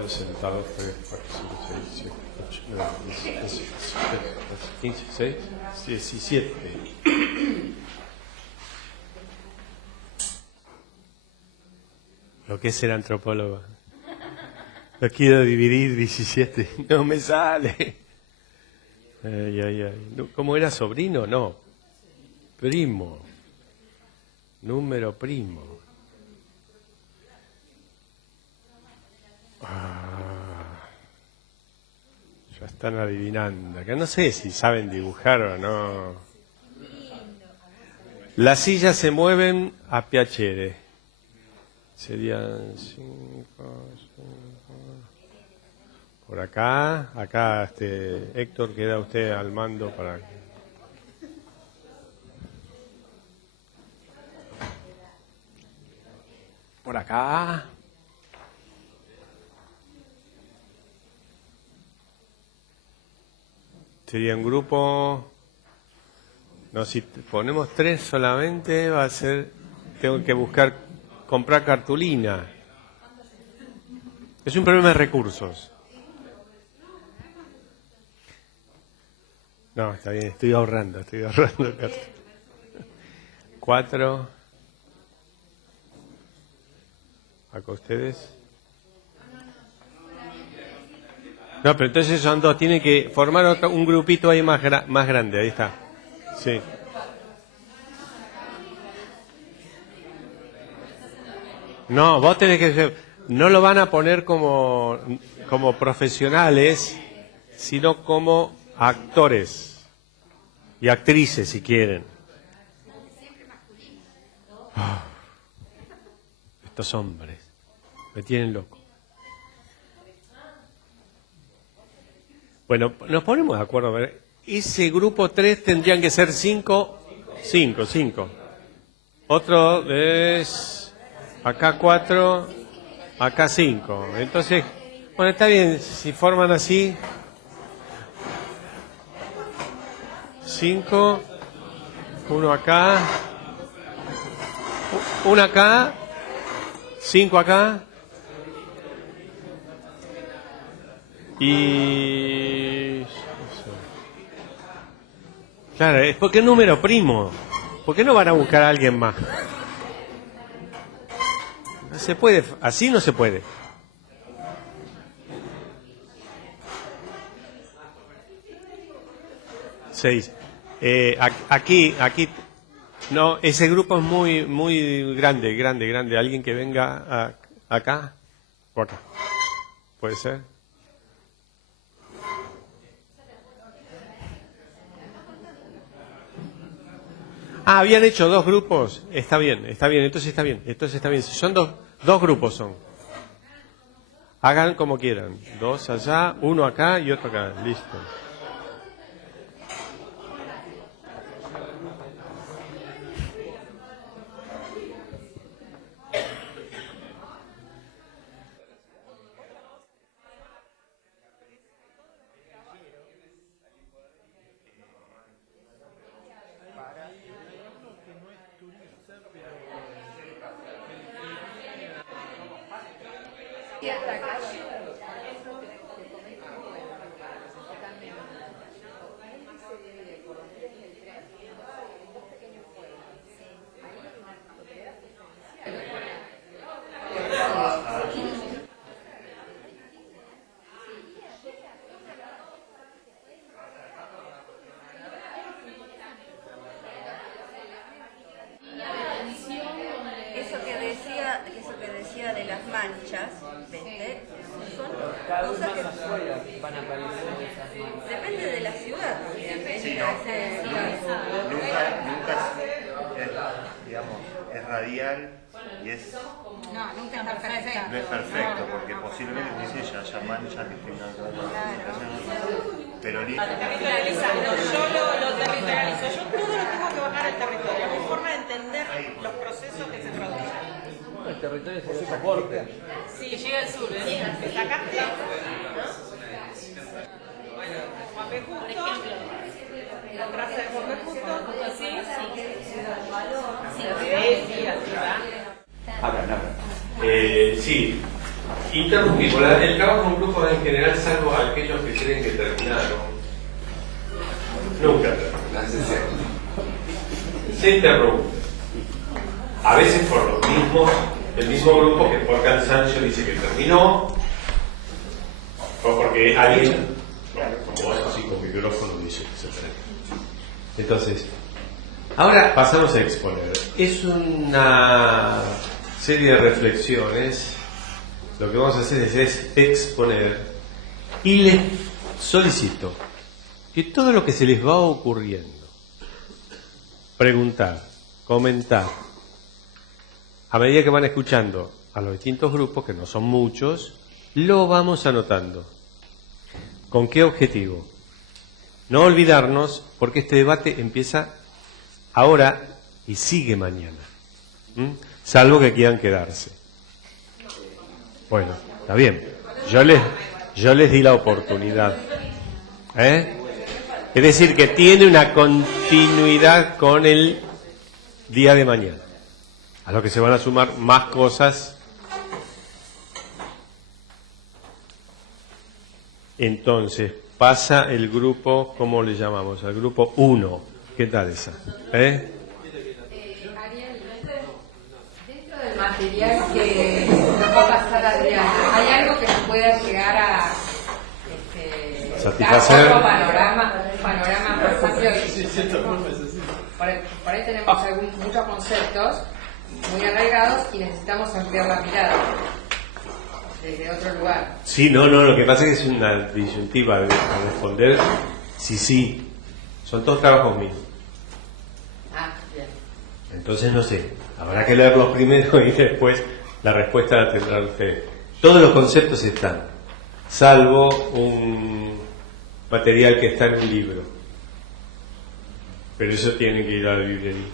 Los sentados 3, 4, 5, 6, 7, 8, 9, 10, 15, 16, 17. Lo que es ser antropólogo. Lo quiero dividir 17. No me sale. Ay, ay, ay. ¿Cómo era? ¿Sobrino? No. Primo. Número primo. Ya están adivinando. Que no sé si saben dibujar o no. Las sillas se mueven a piacere. Serían 5. Por acá. Acá, Héctor, queda usted al mando para... Por acá. Sería un grupo... No, si ponemos 3 solamente va a ser... Tengo que comprar cartulina. Es un problema de recursos. No, está bien, estoy ahorrando. 4. Acá ustedes. No, pero entonces son 2. Tienen que formar un grupito ahí más grande. Ahí está. Sí. No, vos tenés que... No lo van a poner como profesionales, sino como actores y actrices, si quieren. Oh, estos hombres me tienen loco. Bueno, nos ponemos de acuerdo. Ese grupo 3 tendrían que ser 5. Otro es acá 4, acá 5. Entonces, bueno, está bien, si forman así. 5, uno acá, 1 acá, 5 acá. Y... Claro, es porque es número primo. ¿Por qué no van a buscar a alguien más? No se puede, así no se puede. Seis. Aquí, no, ese grupo es muy grande. Alguien que venga acá o acá. ¿Puede ser? Ah, habían hecho 2 grupos. Está bien. Entonces está bien. Si son dos grupos son. Hagan como quieran. 2 allá, 1 acá y otro acá. Listo. De las manchas, ¿viste? Son cosas que van a aparecer esas manchas. Depende de la ciudad también. Sí, no. Nunca es radial y es... No, nunca es perfecto. No es perfecto, porque posiblemente dice ya haya manchas que tengan que ver con la presentación. Pero Territorializando, yo lo territorializo, yo todo lo tengo que bajar al territorio, es mi forma de entender los procesos que se producen. El territorio es el soporte. Sí, llega al sur, ¿eh? ¿Me sacaste? Juan B. Justo, la traza de Juan B. Justo, así, sí, así va. Hablan. Sí. Interrumpimos. El trabajo en grupo en general, salvo aquellos que creen que terminaron, nunca terminan. Se interrumpe. A veces por los mismos, el mismo grupo que por cansancio dice que terminó, o porque alguien, como es así con micrófono, dice que se terminó. Entonces, ahora pasamos a exponer. Es una serie de reflexiones. Lo que vamos a hacer es exponer y les solicito que todo lo que se les va ocurriendo, preguntar, comentar, a medida que van escuchando a los distintos grupos, que no son muchos, lo vamos anotando. ¿Con qué objetivo? No olvidarnos, porque este debate empieza ahora y sigue mañana, salvo que quieran quedarse. Bueno, está bien. Yo les di la oportunidad. Es decir, que tiene una continuidad con el día de mañana, a lo que se van a sumar más cosas. Entonces, pasa el grupo, ¿cómo le llamamos? Al grupo 1. ¿Qué tal esa? Ariel, dentro del material que nos va a pasar Adrián, ¿hay algo que nos pueda llegar a satisfacer? dar otro panorama más amplio? Por ahí tenemos muchos conceptos muy arraigados y necesitamos ampliar la mirada desde otro lugar. Sí, no, lo que pasa es que es una disyuntiva de responder sí. Son todos trabajos míos. Ah, bien. Entonces no sé, habrá que leerlos primero y después la respuesta la tendrán ustedes. Todos los conceptos están, salvo un material que está en un libro. Pero eso tiene que ir a la librería.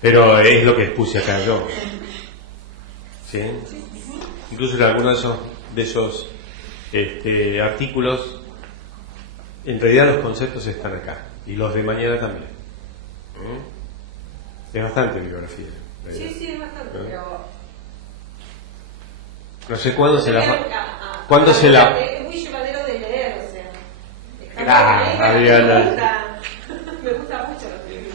Pero es lo que expuse acá yo. ¿Sí? Incluso en algunos de esos artículos, en realidad los conceptos están acá. Y los de mañana también. Es bastante bibliografía. Sí, es bastante, pero... No sé cuándo se la... ¿Cuándo se la...? Es muy llevadero de leer, o sea... Gracias, Adriana. Me gusta mucho los libros.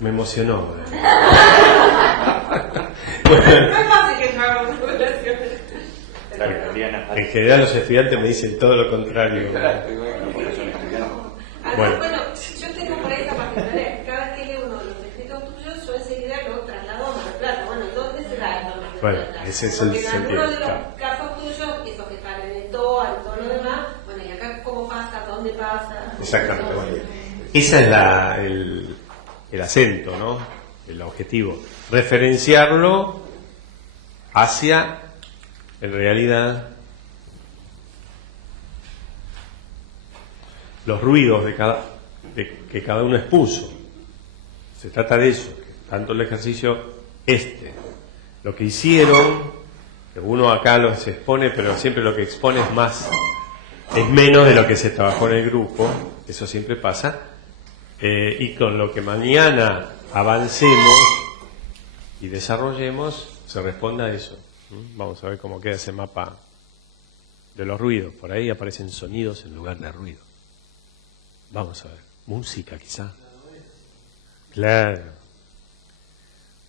Me emocionó. No es fácil que yo haga una evaluación. En general los estudiantes me dicen todo lo contrario. Además, bueno, yo tengo por ahí esa particularidad. Cada vez que leo uno de los escritos tuyos, yo enseguida lo traslado a Mar del Plata. Bueno, ¿dónde se da esto? Bueno, ese es el sentido. Porque en sentido. algunos de los casos tuyos, esos que están en el TOA y todo lo demás, bueno, ¿y acá cómo pasa? ¿Dónde pasa? Exactamente. Bueno, esa es el acento, ¿no? El objetivo. Referenciarlo hacia, en realidad, los ruidos que cada uno expuso. Se trata de eso, tanto el ejercicio lo que hicieron, que uno acá los expone, pero siempre lo que expone es menos de lo que se trabajó en el grupo, eso siempre pasa, y con lo que mañana avancemos y desarrollemos, se responda a eso. Vamos a ver cómo queda ese mapa de los ruidos. Por ahí aparecen sonidos en lugar de ruido. Vamos a ver. Música, quizá. Claro.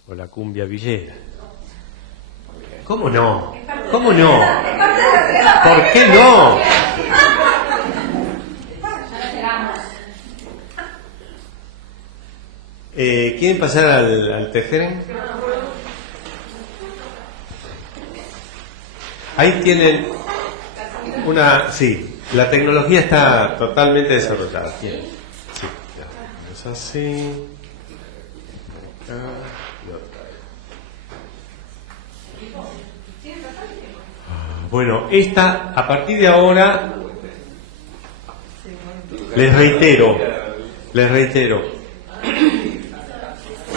O la cumbia villera. ¿Cómo no? ¿Cómo no? ¿Por qué no? ¿Quieren pasar al Tejeren? Ahí tienen sí, la tecnología está totalmente desarrollada. Bien. Sí, ya, es así. Bueno, a partir de ahora, les reitero,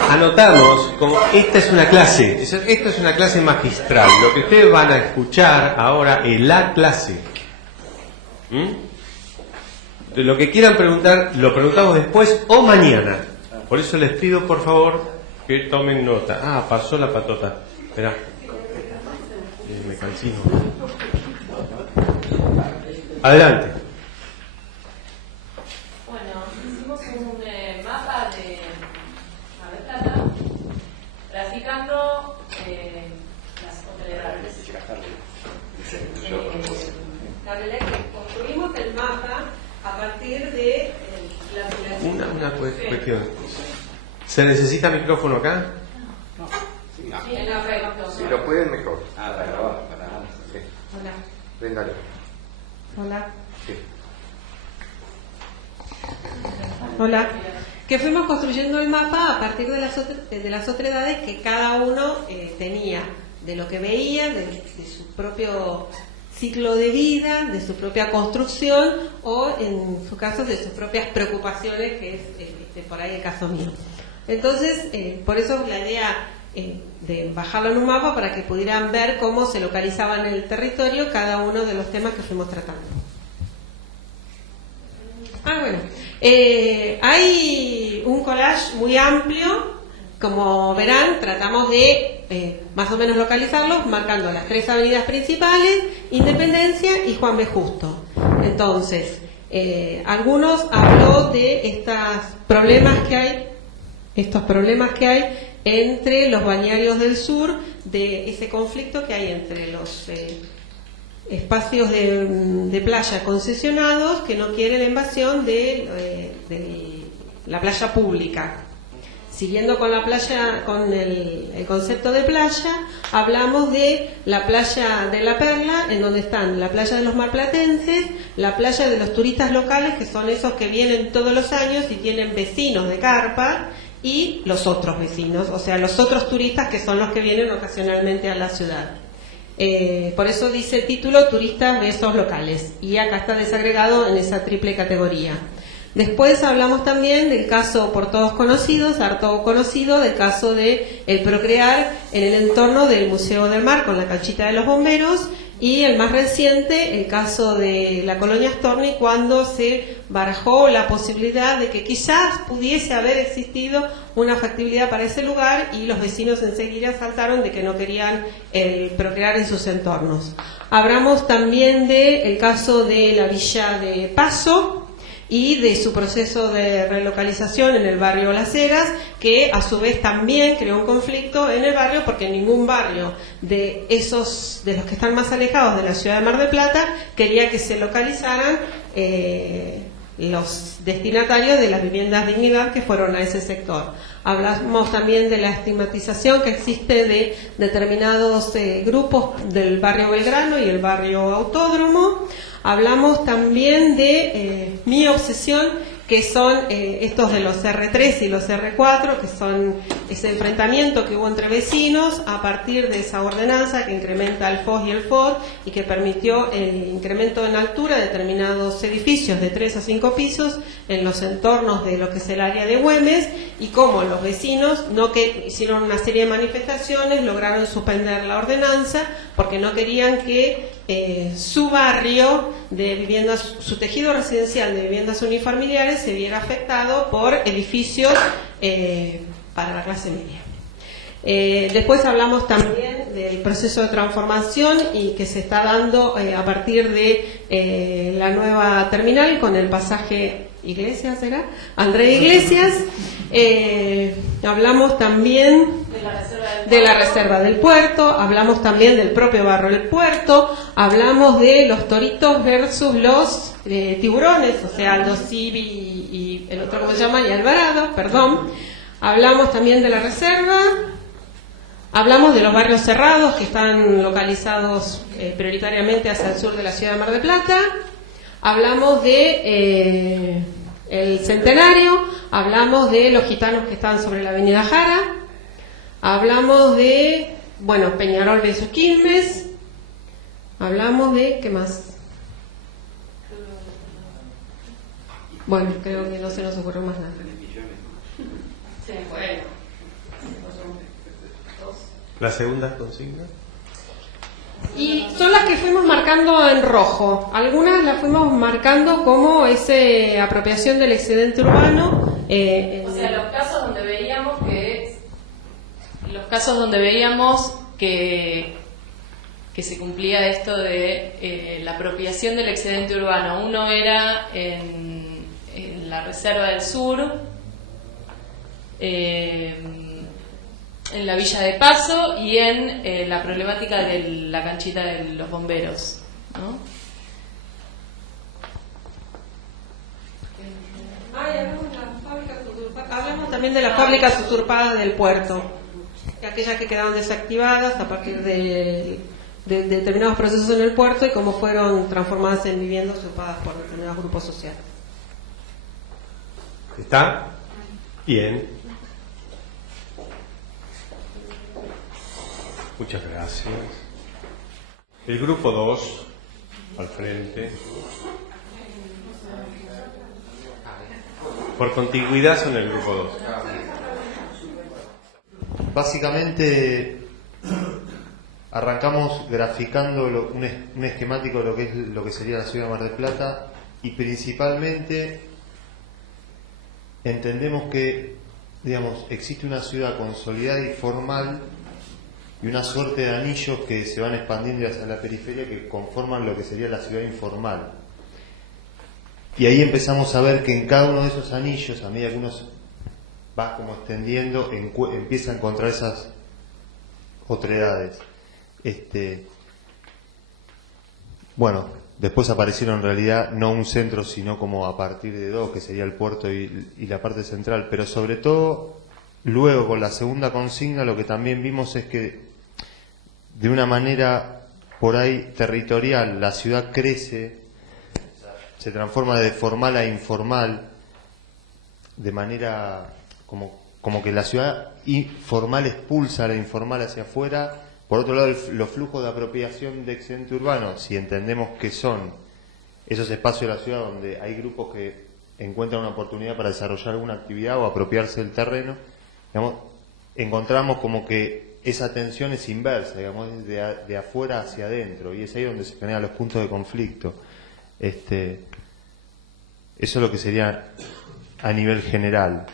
anotamos como esta es una clase magistral. Lo que ustedes van a escuchar ahora es la clase. De lo que quieran preguntar, lo preguntamos después o mañana. Por eso les pido, por favor, que tomen nota. Ah, pasó la patota. Esperá. Me calcino. Adelante. Bueno, hicimos un mapa de Mar del Plata, graficando las hotelidades. La verdad es que construimos el mapa a partir de la población. Una cuestión. ¿Se necesita micrófono acá? Sí, en efecto. Si lo pueden, mejor. Para grabar, para... Sí. Hola. Véngale. Hola. Sí. Hola. Que fuimos construyendo el mapa a partir de las otredades que cada uno tenía, de lo que veía, de su propio ciclo de vida, de su propia construcción o en su caso de sus propias preocupaciones, que es por ahí el caso mío. Entonces, por eso la idea de bajarlo en un mapa para que pudieran ver cómo se localizaba en el territorio cada uno de los temas que fuimos tratando. Bueno, hay un collage muy amplio. Como verán, tratamos de más o menos localizarlos marcando las 3 avenidas principales, Independencia y Juan B. Justo. Entonces, algunos habló de estos problemas que hay entre los balnearios del sur, de ese conflicto que hay entre los espacios de playa concesionados que no quieren la invasión de la playa pública. Siguiendo con la playa, con el concepto de playa, hablamos de la playa de La Perla, en donde están la playa de los marplatenses, la playa de los turistas locales, que son esos que vienen todos los años y tienen vecinos de carpa, y los otros vecinos, o sea, los otros turistas que son los que vienen ocasionalmente a la ciudad. Por eso dice el título, turistas de esos locales, y acá está desagregado en esa triple categoría. Después hablamos también del caso por todos conocidos, harto conocido, del caso de el procrear en el entorno del Museo del Mar con la canchita de los bomberos, y el más reciente, el caso de la colonia Storni, cuando se barajó la posibilidad de que quizás pudiese haber existido una factibilidad para ese lugar, y los vecinos enseguida saltaron de que no querían procrear en sus entornos. Hablamos también del caso de la villa de Paso y de su proceso de relocalización en el barrio Las Heras, que a su vez también creó un conflicto en el barrio, porque ningún barrio de los que están más alejados de la ciudad de Mar del Plata quería que se localizaran los destinatarios de las viviendas dignidad que fueron a ese sector. Hablamos también de la estigmatización que existe de determinados grupos del barrio Belgrano y el barrio Autódromo. Hablamos también de mi obsesión, que son estos de los R3 y los R4, que son ese enfrentamiento que hubo entre vecinos a partir de esa ordenanza que incrementa el FOS y el FOD y que permitió el incremento en altura de determinados edificios de 3 a 5 pisos en los entornos de lo que es el área de Güemes, y cómo los vecinos que hicieron una serie de manifestaciones, lograron suspender la ordenanza porque no querían que su barrio de viviendas, su tejido residencial de viviendas unifamiliares se viera afectado por edificios para la clase media. Después hablamos también del proceso de transformación y que se está dando a partir de la nueva terminal con el pasaje Iglesias, ¿era? André Iglesias. Hablamos también de la reserva del puerto, hablamos también del propio barrio del puerto, hablamos de los toritos versus los tiburones, o sea, los Civi y el otro, ¿cómo se llama? Y Alvarado, perdón. Hablamos también de la reserva, hablamos de los barrios cerrados que están localizados prioritariamente hacia el sur de la ciudad de Mar del Plata. Hablamos de el Centenario, hablamos de los gitanos que están sobre la avenida Jara, hablamos de, Peñarol versus Quilmes, hablamos de, ¿qué más? Creo que no se nos ocurrió más nada. Sí, bueno. ¿La segunda consigna? Y son las que fuimos marcando en rojo. Algunas las fuimos marcando como apropiación del excedente urbano. O sea, los casos donde veíamos que se cumplía esto de la apropiación del excedente urbano. Uno era en la Reserva del Sur, en la Villa de Paso y en la problemática de la canchita de los bomberos, ¿no? Hablamos también de las fábricas usurpadas del puerto, aquellas que quedaron desactivadas a partir de determinados procesos en el puerto y cómo fueron transformadas en viviendas ocupadas por determinados grupos sociales. ¿Está? Bien. Muchas gracias. El grupo 2, al frente. Por contigüidad son el grupo 2. Básicamente arrancamos graficando un esquemático de lo que sería la ciudad de Mar del Plata, y principalmente entendemos que, digamos, existe una ciudad consolidada y formal y una suerte de anillos que se van expandiendo hacia la periferia que conforman lo que sería la ciudad informal. Y ahí empezamos a ver que en cada uno de esos anillos, a medida que uno va como extendiendo, empieza a encontrar esas otredades. Bueno, después aparecieron en realidad no un centro, sino como a partir de dos, que sería el puerto y la parte central, pero sobre todo luego con la segunda consigna lo que también vimos es que de una manera por ahí territorial la ciudad crece, se transforma de formal a informal, de manera como que la ciudad informal expulsa a la informal hacia afuera. Por otro lado, los flujos de apropiación de excedente urbano, si entendemos que son esos espacios de la ciudad donde hay grupos que encuentran una oportunidad para desarrollar alguna actividad o apropiarse del terreno, digamos, encontramos como que esa tensión es inversa, digamos, es de afuera hacia adentro, y es ahí donde se generan los puntos de conflicto. Eso es lo que sería a nivel general.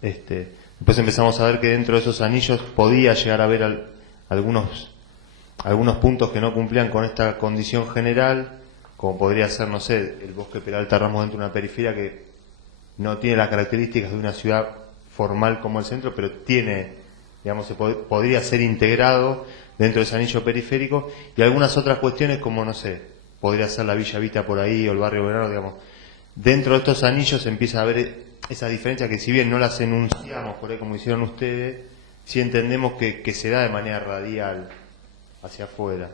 Después empezamos a ver que dentro de esos anillos podía llegar a haber algunos puntos que no cumplían con esta condición general, como podría ser, no sé, el bosque Peralta Ramos dentro de una periferia que no tiene las características de una ciudad formal como el centro, pero tiene, digamos, podría ser integrado dentro de ese anillo periférico, y algunas otras cuestiones como, no sé, podría ser la Villa Vita por ahí o el barrio Verano, digamos. Dentro de estos anillos empieza a haber esa diferencia que, si bien no las enunciamos por ahí como hicieron ustedes, sí entendemos que se da de manera radial hacia afuera.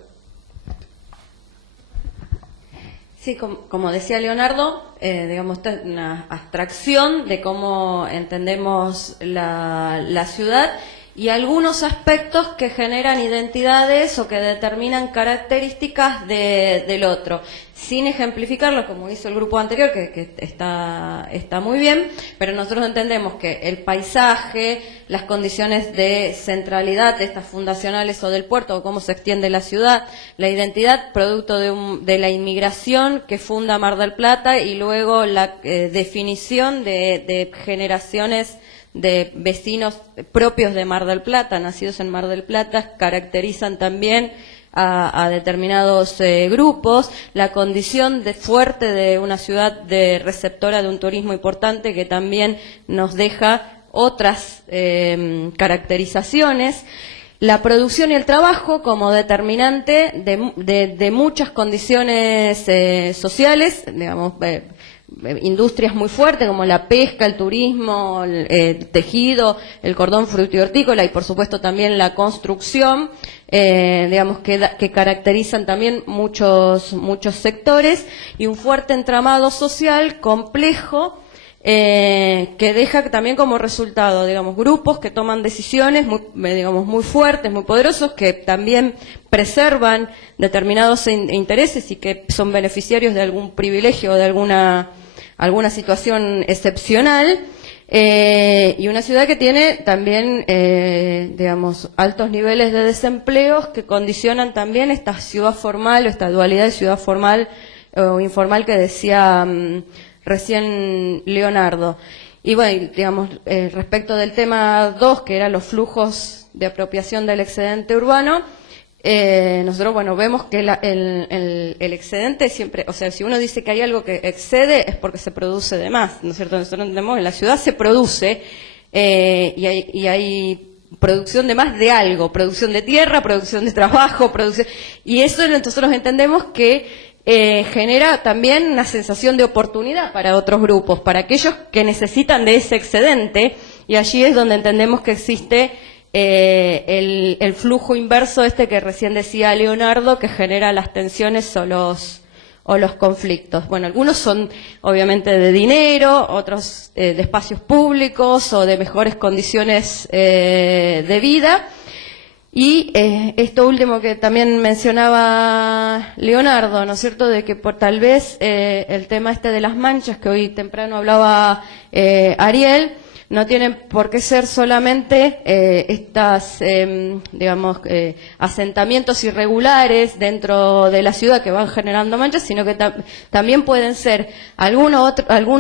Sí, como decía Leonardo, digamos, esta es una abstracción de cómo entendemos la ciudad y algunos aspectos que generan identidades o que determinan características del otro, sin ejemplificarlo como hizo el grupo anterior, que está muy bien, pero nosotros entendemos que el paisaje, las condiciones de centralidad de estas fundacionales o del puerto, o cómo se extiende la ciudad, la identidad producto de la inmigración que funda Mar del Plata, y luego la definición de generaciones de vecinos propios de Mar del Plata, nacidos en Mar del Plata, caracterizan también a determinados grupos, la condición fuerte de una ciudad receptora de un turismo importante que también nos deja otras caracterizaciones, la producción y el trabajo como determinante de muchas condiciones sociales, digamos, industrias muy fuertes como la pesca, el turismo, el tejido, el cordón frutícola y por supuesto también la construcción, digamos que caracterizan también muchos sectores, y un fuerte entramado social complejo que deja también como resultado, digamos, grupos que toman decisiones muy fuertes, muy poderosos, que también preservan determinados intereses y que son beneficiarios de algún privilegio o de alguna situación excepcional, y una ciudad que tiene también, digamos, altos niveles de desempleo que condicionan también esta ciudad formal o esta dualidad de ciudad formal o informal que decía recién Leonardo. Y bueno, digamos, respecto del tema 2, que eran los flujos de apropiación del excedente urbano, nosotros, bueno, vemos que el excedente siempre, o sea, si uno dice que hay algo que excede es porque se produce de más, ¿no es cierto? Nosotros entendemos que en la ciudad se produce y hay producción de más de algo, producción de tierra, producción de trabajo, y eso nosotros entendemos que genera también una sensación de oportunidad para otros grupos, para aquellos que necesitan de ese excedente, y allí es donde entendemos que existe el flujo inverso que recién decía Leonardo, que genera las tensiones o los conflictos. Bueno, algunos son obviamente de dinero, otros de espacios públicos o de mejores condiciones de vida. Y esto último que también mencionaba Leonardo, ¿no es cierto?, de que por tal vez el tema de las manchas que hoy temprano hablaba Ariel, no tienen por qué ser solamente estas, digamos, asentamientos irregulares dentro de la ciudad que van generando manchas, sino que también pueden ser algún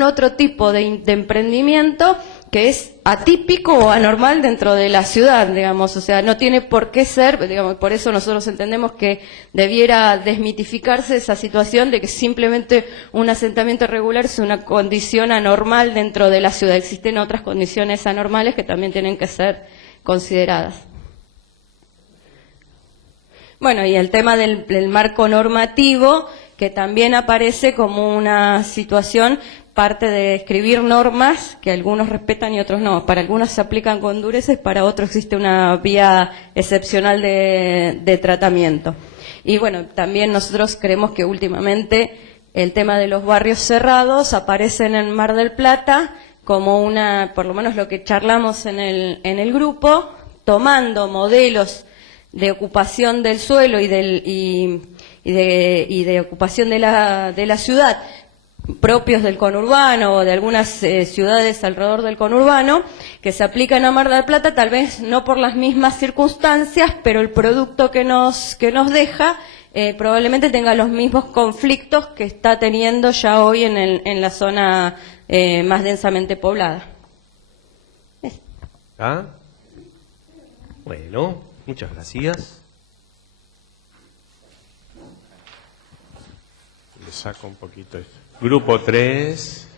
otro tipo de emprendimiento que es atípico o anormal dentro de la ciudad, digamos, o sea, no tiene por qué ser, digamos, por eso nosotros entendemos que debiera desmitificarse esa situación de que simplemente un asentamiento irregular es una condición anormal dentro de la ciudad. Existen otras condiciones anormales que también tienen que ser consideradas. Bueno, y el tema del marco normativo, que también aparece como una situación parte de escribir normas que algunos respetan y otros no. Para algunos se aplican con dureces, para otros existe una vía excepcional de tratamiento. Y bueno, también nosotros creemos que últimamente el tema de los barrios cerrados aparece en Mar del Plata como por lo menos lo que charlamos en el grupo, tomando modelos de ocupación del suelo y de ocupación de la ciudad propios del conurbano o de algunas ciudades alrededor del conurbano, que se aplican a Mar del Plata, tal vez no por las mismas circunstancias, pero el producto que nos deja probablemente tenga los mismos conflictos que está teniendo ya hoy en la zona más densamente poblada. ¿Ah? Bueno, muchas gracias. Le saco un poquito esto. Grupo 3,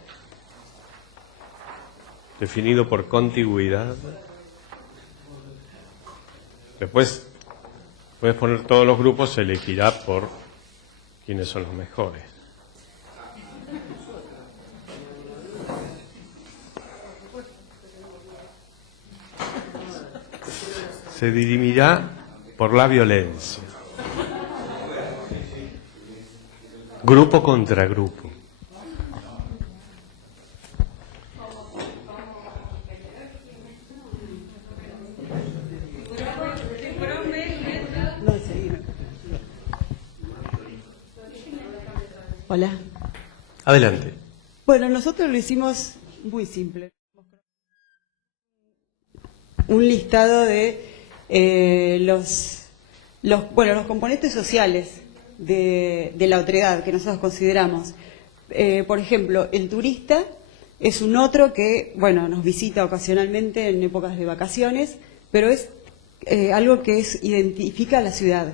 definido por contigüidad. Después puedes poner todos los grupos, se elegirá por quiénes son los mejores. Se dirimirá por la violencia. Grupo contra grupo. Hola. Adelante. Bueno, nosotros lo hicimos muy simple. Un listado de los componentes sociales de la otredad que nosotros consideramos. Por ejemplo, el turista es un otro que, bueno, nos visita ocasionalmente en épocas de vacaciones, pero es algo que identifica a la ciudad.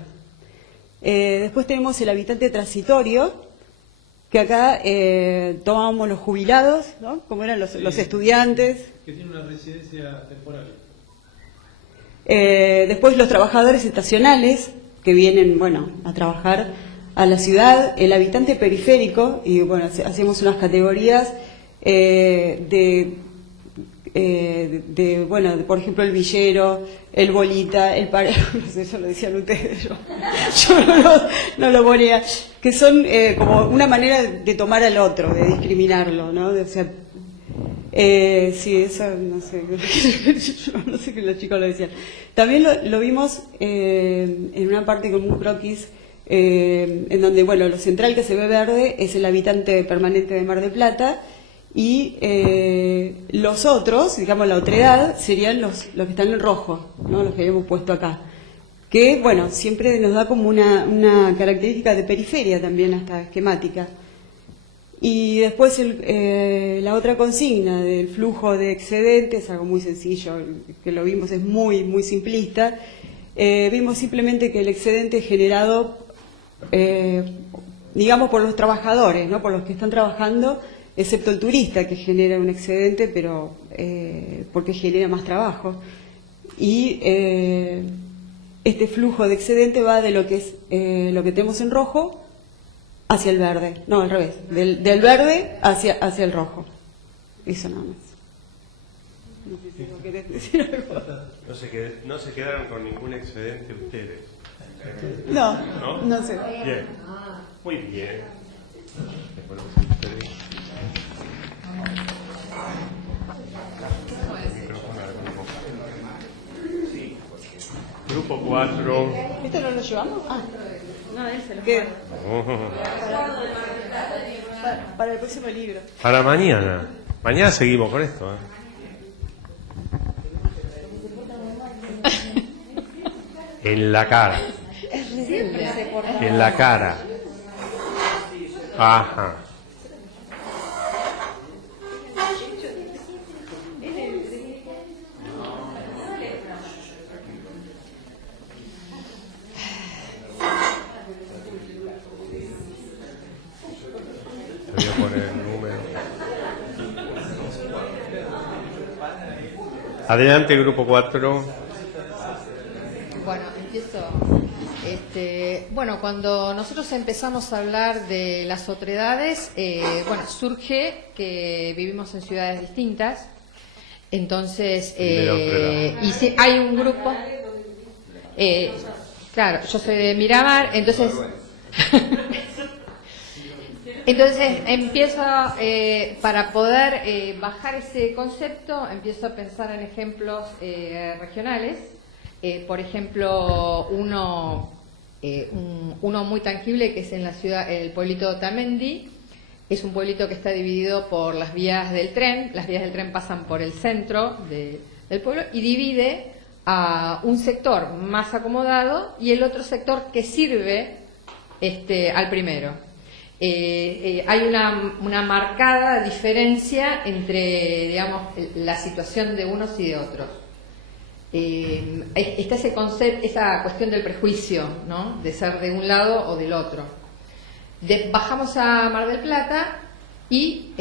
Después tenemos el habitante transitorio, que acá tomábamos los jubilados, ¿no? Como eran los estudiantes. Que tiene una residencia temporal. Después los trabajadores estacionales, que vienen, bueno, a trabajar a la ciudad. El habitante periférico, y bueno, hacemos unas categorías bueno, por ejemplo, el villero, el bolita, el parejo, no sé, eso lo decían ustedes, yo no lo ponía, que son como una manera de tomar al otro, de discriminarlo, ¿no? O sea, sí, eso no sé, no sé qué los chicos lo decían. También lo vimos en una parte con un croquis, en donde, bueno, lo central que se ve verde es el habitante permanente de Mar del Plata, y los otros, digamos la otredad, serían los que están en rojo, ¿no? Los que habíamos puesto acá. Que, bueno, siempre nos da como una característica de periferia también, hasta esquemática. Y después la otra consigna del flujo de excedentes, algo muy sencillo, que lo vimos, es muy, muy simplista. Vimos simplemente que el excedente es generado, digamos, por los trabajadores, ¿no? Por los que están trabajando, excepto el turista, que genera un excedente, pero porque genera más trabajo. Y este flujo de excedente va de lo que es lo que tenemos en rojo hacia el verde, no, al revés, del verde hacia el rojo. Eso nada más. No sé si vos querés decir algo. No se quedaron con ningún excedente ustedes. No sé. Bien, muy bien. Grupo 4. ¿Esto no lo llevamos? Ah, No, él se lo ¿qué? fue. Para el próximo libro. Para mañana. Mañana seguimos con esto. En la cara. En la cara. Ajá. Te voy a poner el número. Adelante, grupo 4. Bueno, empiezo. Bueno, cuando nosotros empezamos a hablar de las otredades, bueno, surge que vivimos en ciudades distintas. Entonces, y si hay un grupo, claro, yo soy de Miramar, entonces, empiezo, para poder bajar ese concepto, empiezo a pensar en ejemplos regionales. Por ejemplo, uno muy tangible, que es en la ciudad, el pueblito de Otamendi. Es un pueblito que está dividido por las vías del tren. Las vías del tren pasan por el centro del pueblo y divide a un sector más acomodado y el otro sector que sirve al primero. Hay una marcada diferencia entre, digamos, la situación de unos y de otros. Está ese concepto, esa cuestión del prejuicio, ¿no? De ser de un lado o del otro. Bajamos a Mar del Plata y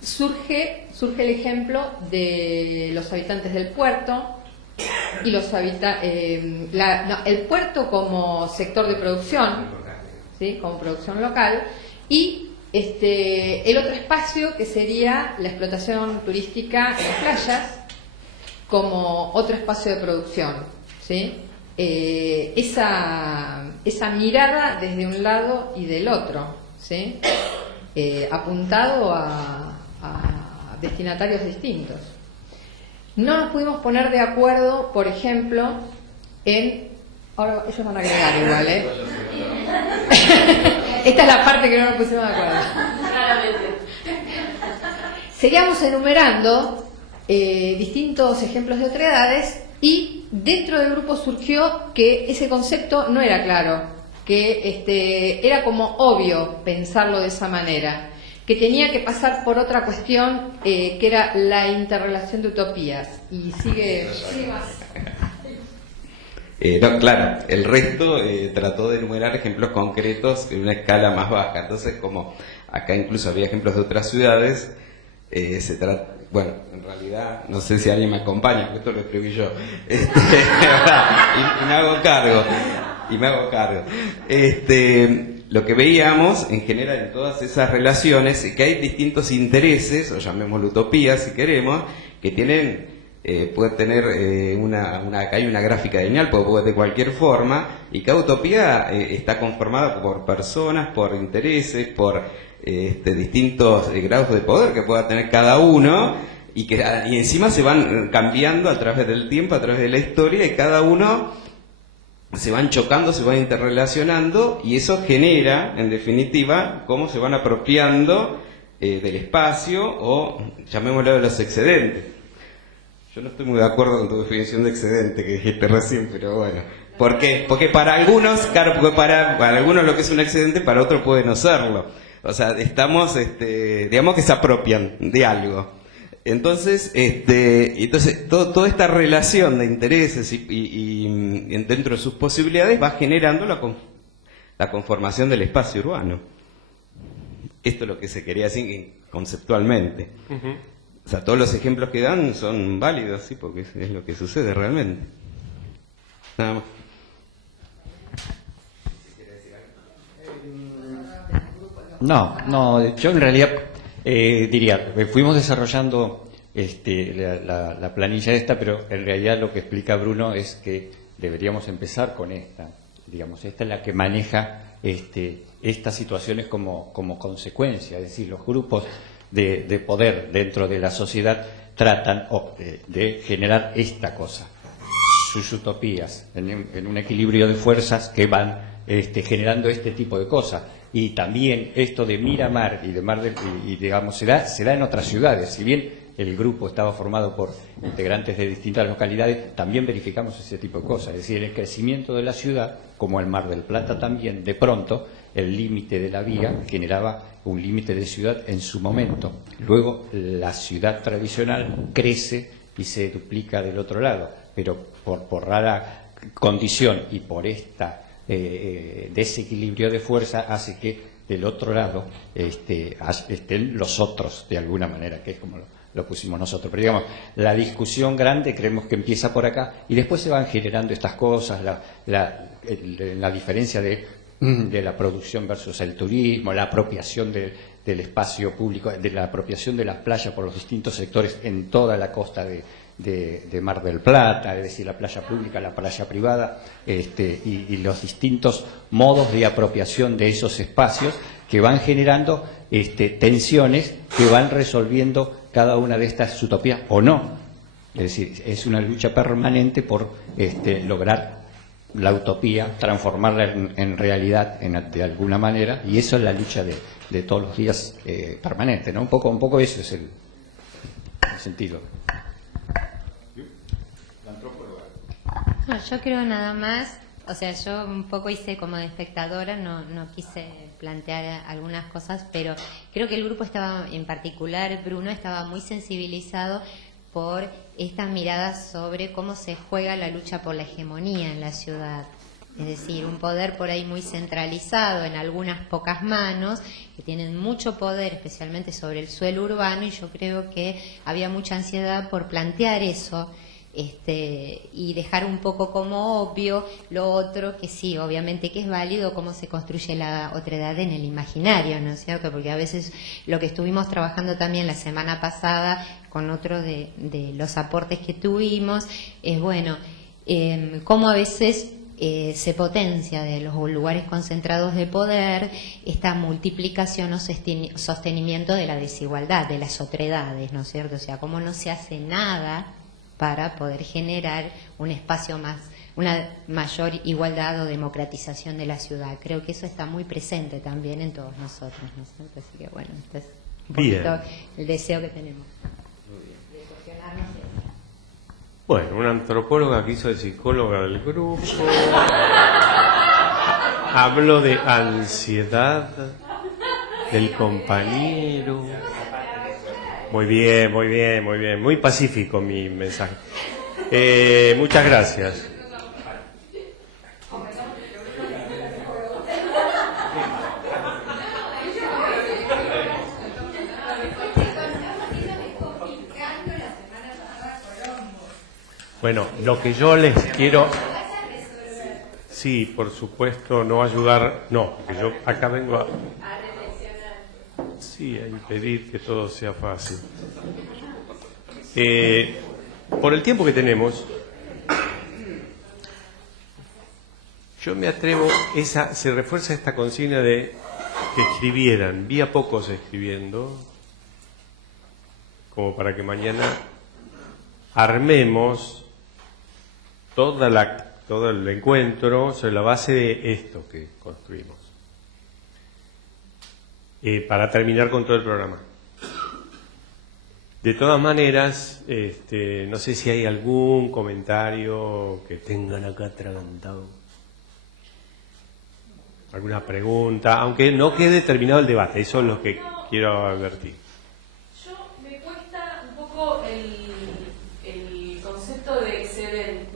surge el ejemplo de los habitantes del puerto y los el puerto como sector de producción, ¿sí? Como producción local, y el otro espacio que sería la explotación turística en las playas como otro espacio de producción, ¿sí? Esa mirada desde un lado y del otro, ¿sí? Apuntado a destinatarios distintos. No nos pudimos poner de acuerdo, por ejemplo, ahora ellos van a agregar igual, ¿eh? Esta es la parte que no nos pusimos de acuerdo. Claramente. Seguíamos enumerando distintos ejemplos de otredades y dentro del grupo surgió que ese concepto no era claro, que era como obvio pensarlo de esa manera, que tenía que pasar por otra cuestión que era la interrelación de utopías. Y sigue más. No, claro, el resto trató de enumerar ejemplos concretos en una escala más baja. Entonces, como acá incluso había ejemplos de otras ciudades, bueno, en realidad, no sé si alguien me acompaña, porque esto lo escribí yo. Y me hago cargo. Lo que veíamos en general en todas esas relaciones es que hay distintos intereses, o llamémoslo utopías si queremos, que tienen, puede tener acá hay una gráfica lineal, puede de cualquier forma, y cada utopía está conformada por personas, por intereses, por distintos grados de poder que pueda tener cada uno, y encima se van cambiando a través del tiempo, a través de la historia, y cada uno se van chocando, se van interrelacionando, y eso genera, en definitiva, cómo se van apropiando del espacio, o llamémoslo de los excedentes. Yo no estoy muy de acuerdo con tu definición de excedente que dijiste recién, pero bueno. ¿Por qué? Porque para algunos, claro, porque para algunos lo que es un excedente, para otros puede no serlo. O sea, estamos, digamos que se apropian de algo. Entonces, toda esta relación de intereses y dentro de sus posibilidades va generando la conformación del espacio urbano. Esto es lo que se quería decir conceptualmente. O sea, todos los ejemplos que dan son válidos, sí, porque es lo que sucede realmente. Nada más. No, yo en realidad diría, fuimos desarrollando la planilla esta, pero en realidad lo que explica Bruno es que deberíamos empezar con esta. Digamos, esta es la que maneja estas situaciones como consecuencia, es decir, los grupos de poder dentro de la sociedad tratan de generar esta cosa, sus utopías, en un equilibrio de fuerzas que van generando este tipo de cosas. Y también esto de Miramar y de digamos, se da en otras ciudades. Si bien el grupo estaba formado por integrantes de distintas localidades, también verificamos ese tipo de cosas. Es decir, el crecimiento de la ciudad, como el Mar del Plata también, de pronto el límite de la vía generaba un límite de ciudad en su momento. Luego la ciudad tradicional crece y se duplica del otro lado, pero por rara condición y por esta desequilibrio de fuerza hace que del otro lado estén los otros de alguna manera, que es como lo pusimos nosotros. Pero digamos, la discusión grande creemos que empieza por acá y después se van generando estas cosas, la diferencia de la producción versus el turismo, la apropiación del espacio público, de la apropiación de las playas por los distintos sectores en toda la costa de Mar del Plata, es decir, la playa pública, la playa privada, y los distintos modos de apropiación de esos espacios que van generando tensiones que van resolviendo cada una de estas utopías o no. Es decir, es una lucha permanente por lograr la utopía, transformarla en realidad de alguna manera, y eso es la lucha de todos los días permanente, ¿no? Un poco eso es el sentido. No, yo creo nada más, o sea, yo un poco hice como de espectadora, no quise plantear algunas cosas, pero creo que el grupo estaba, en particular Bruno, estaba muy sensibilizado por estas miradas sobre cómo se juega la lucha por la hegemonía en la ciudad. Es decir, un poder por ahí muy centralizado en algunas pocas manos que tienen mucho poder, especialmente sobre el suelo urbano, y yo creo que había mucha ansiedad por plantear eso. Y dejar un poco como obvio lo otro, que sí, obviamente que es válido, cómo se construye la otredad en el imaginario, ¿no es cierto? Porque a veces lo que estuvimos trabajando también la semana pasada con otro de los aportes que tuvimos es, bueno, cómo a veces se potencia de los lugares concentrados de poder esta multiplicación o sostenimiento de la desigualdad, de las otredades, ¿no es cierto? O sea, cómo no se hace nada para poder generar un espacio más, una mayor igualdad o democratización de la ciudad. Creo que eso está muy presente también en todos nosotros, ¿no es cierto? Así que bueno, este es un poquito el deseo que tenemos de cuestionarnos eso. Bueno, una antropóloga que hizo de psicóloga del grupo, habló de ansiedad del compañero. Muy bien, muy bien, muy bien. Muy pacífico mi mensaje. Muchas gracias. Bueno, lo que yo les quiero... Sí, por supuesto, no ayudar... No, que yo acá vengo a... Sí, a impedir que todo sea fácil. Por el tiempo que tenemos, yo me atrevo, se refuerza esta consigna de que escribieran. Vi a pocos escribiendo, como para que mañana armemos todo el encuentro sobre la base de esto que construimos. Para terminar con todo el programa. De todas maneras, no sé si hay algún comentario que tengan acá atragantado. ¿Alguna pregunta? Aunque no quede terminado el debate, eso es lo que quiero advertir. Me cuesta un poco el concepto de excedente.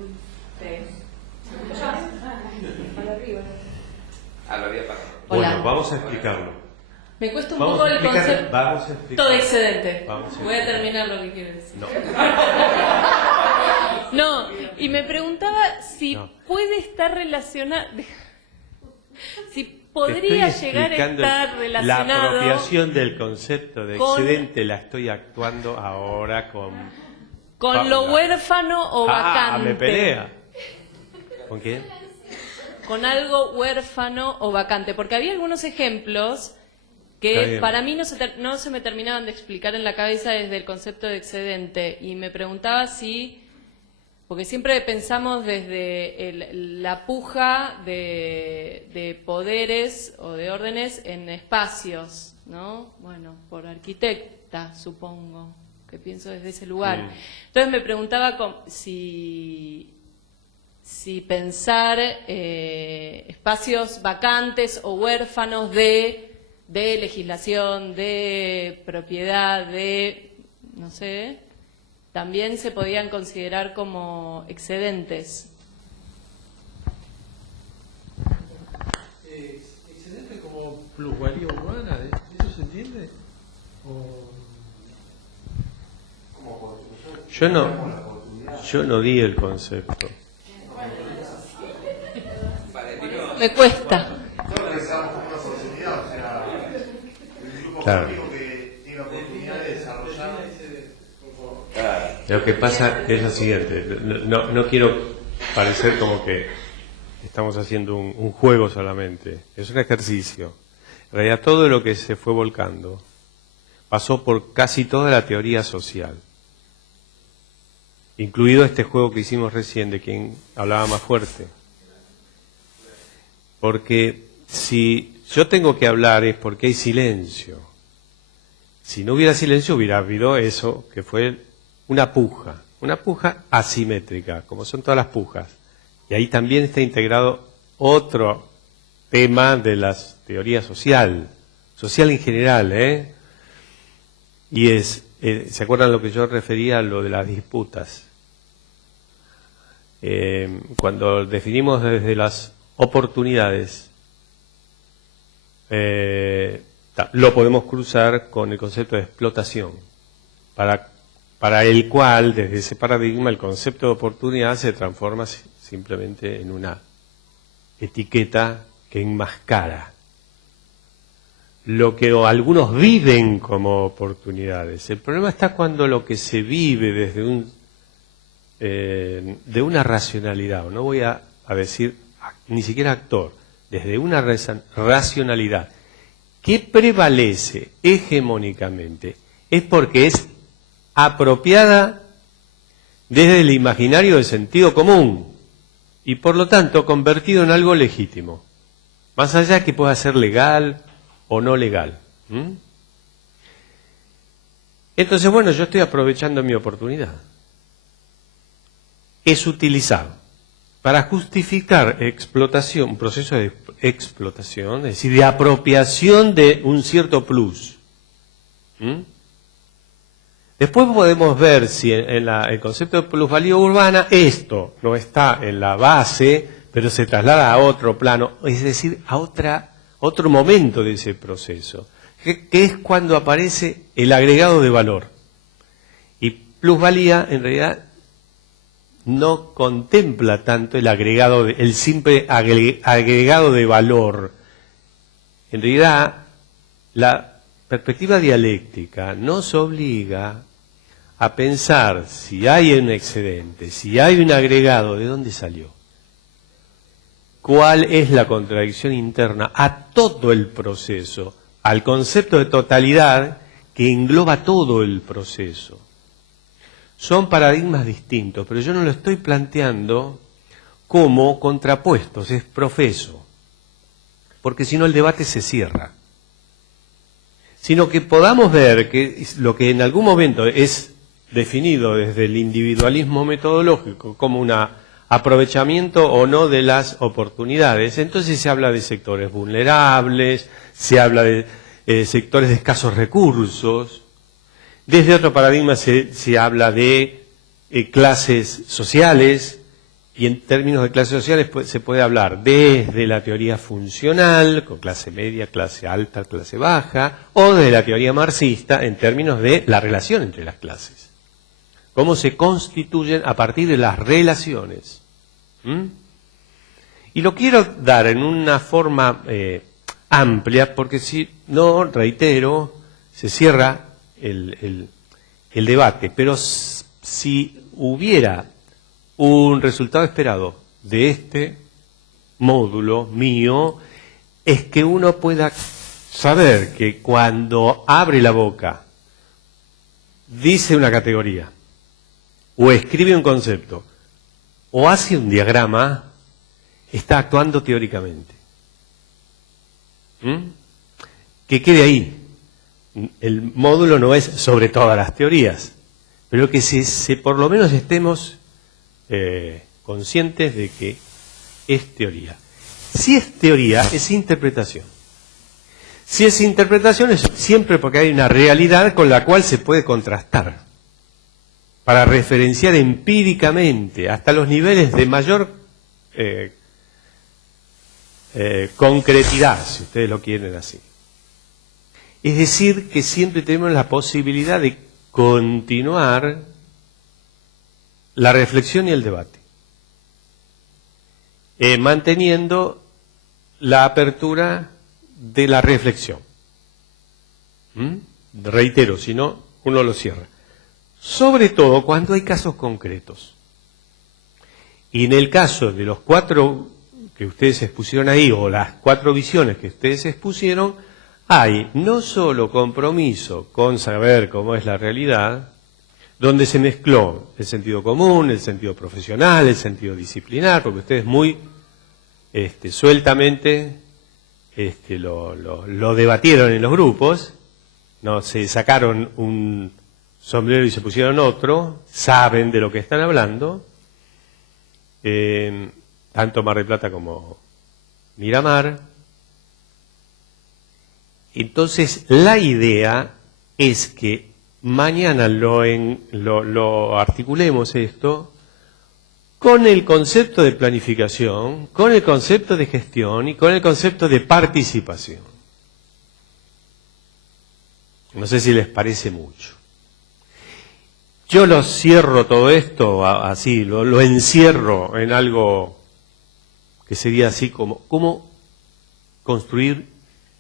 Bueno, vamos a explicarlo. Me cuesta un poco el concepto de excedente. Voy a terminar lo que quiero decir. No, y me preguntaba si puede estar relacionado, si podría llegar a estar relacionado. La apropiación del concepto de excedente la estoy actuando ahora con lo huérfano o vacante. Me pelea. ¿Con quién? Con algo huérfano o vacante, porque había algunos ejemplos que para mí no se me terminaban de explicar en la cabeza desde el concepto de excedente, y me preguntaba si, porque siempre pensamos desde la puja de poderes o de órdenes en espacios, ¿no? Bueno, por arquitecta, supongo, que pienso desde ese lugar. Entonces me preguntaba si pensar espacios vacantes o huérfanos de legislación, de propiedad, no sé, también se podían considerar como excedentes. ¿Excedente como plusvalía urbana? ¿Eso se entiende? Yo no di el concepto. Me cuesta. Claro. Lo que pasa es lo siguiente, no quiero parecer como que estamos haciendo un juego solamente, es un ejercicio. En realidad todo lo que se fue volcando pasó por casi toda la teoría social, incluido este juego que hicimos recién de quien hablaba más fuerte. Porque si yo tengo que hablar es porque hay silencio. Si no hubiera silencio hubiera habido eso que fue una puja asimétrica, como son todas las pujas. Y ahí también está integrado otro tema de la teoría social en general, y es, ¿se acuerdan lo que yo refería a lo de las disputas? Cuando definimos desde las oportunidades, lo podemos cruzar con el concepto de explotación, para el cual, desde ese paradigma, el concepto de oportunidad se transforma simplemente en una etiqueta que enmascara lo que algunos viven como oportunidades. El problema está cuando lo que se vive desde de una racionalidad, o no voy a decir ni siquiera actor, desde una racionalidad que prevalece hegemónicamente, es porque es apropiada desde el imaginario del sentido común y por lo tanto convertido en algo legítimo, más allá que pueda ser legal o no legal. Entonces, bueno, yo estoy aprovechando mi oportunidad. Es utilizado para justificar explotación, un proceso de explotación, es decir, de apropiación de un cierto plus. Después podemos ver si en el concepto de plusvalía urbana esto no está en la base, pero se traslada a otro plano, es decir, a otro momento de ese proceso, que es cuando aparece el agregado de valor. Y plusvalía, en realidad, no contempla tanto el simple agregado de valor. En realidad, la perspectiva dialéctica nos obliga a pensar si hay un excedente, si hay un agregado, ¿de dónde salió? ¿Cuál es la contradicción interna a todo el proceso, al concepto de totalidad que engloba todo el proceso? Son paradigmas distintos, pero yo no lo estoy planteando como contrapuestos, es profeso, porque si no el debate se cierra. sino que podamos ver que lo que en algún momento es definido desde el individualismo metodológico como un aprovechamiento o no de las oportunidades. Entonces se habla de sectores vulnerables, se habla de sectores de escasos recursos. Desde otro paradigma se habla de clases sociales, y en términos de clases sociales se puede hablar desde la teoría funcional, con clase media, clase alta, clase baja, o desde la teoría marxista en términos de la relación entre las clases. Cómo se constituyen a partir de las relaciones. Y lo quiero dar en una forma amplia, porque si no, reitero, se cierra el debate. Pero si hubiera un resultado esperado de este módulo mío, es que uno pueda saber que cuando abre la boca, dice una categoría, o escribe un concepto, o hace un diagrama, está actuando teóricamente. Que quede ahí. El módulo no es sobre todas las teorías, pero que por lo menos estemos conscientes de que es teoría. Si es teoría, es interpretación. Si es interpretación, es siempre porque hay una realidad con la cual se puede contrastar, para referenciar empíricamente hasta los niveles de mayor concretidad, si ustedes lo quieren así. Es decir, que siempre tenemos la posibilidad de continuar la reflexión y el debate, manteniendo la apertura de la reflexión. Reitero, si no, uno lo cierra. Sobre todo cuando hay casos concretos. Y en el caso de los 4 que ustedes expusieron ahí, o las 4 visiones que ustedes expusieron, hay no solo compromiso con saber cómo es la realidad, donde se mezcló el sentido común, el sentido profesional, el sentido disciplinar, porque ustedes muy sueltamente lo debatieron en los grupos, no se sacaron un sombrero y se pusieron otro, saben de lo que están hablando, tanto Mar del Plata como Miramar. Entonces la idea es que mañana lo articulemos esto con el concepto de planificación, con el concepto de gestión y con el concepto de participación. No sé si les parece mucho. Yo lo cierro todo esto así, lo encierro en algo que sería así como cómo construir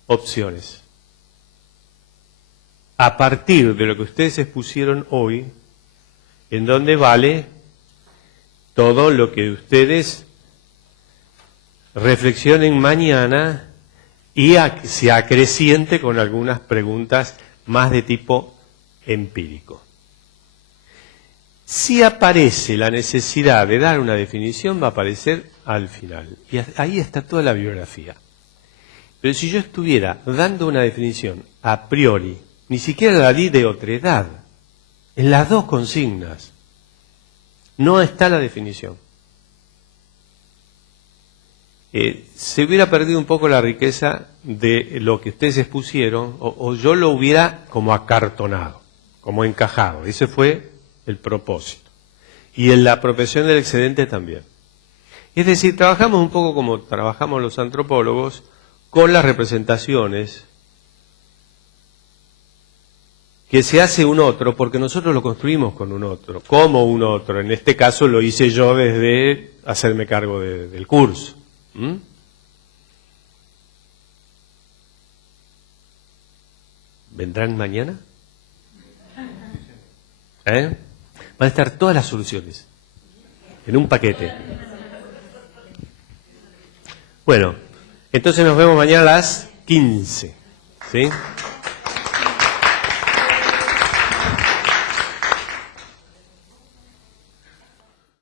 opciones. A partir de lo que ustedes expusieron hoy, en donde vale todo lo que ustedes reflexionen mañana y se acreciente con algunas preguntas más de tipo empírico. Si aparece la necesidad de dar una definición, va a aparecer al final. Y ahí está toda la bibliografía. Pero si yo estuviera dando una definición a priori, ni siquiera la di de otredad, en las 2 consignas, no está la definición. Se hubiera perdido un poco la riqueza de lo que ustedes expusieron, o yo lo hubiera como acartonado, como encajado. Ese fue el propósito. Y en la apropiación del excedente también. Es decir, trabajamos un poco como trabajamos los antropólogos, con las representaciones que se hace un otro, porque nosotros lo construimos con un otro, como un otro. En este caso lo hice yo desde hacerme cargo del curso. ¿Vendrán mañana? Van a estar todas las soluciones en un paquete. Bueno, entonces nos vemos mañana a las 15. ¿Sí?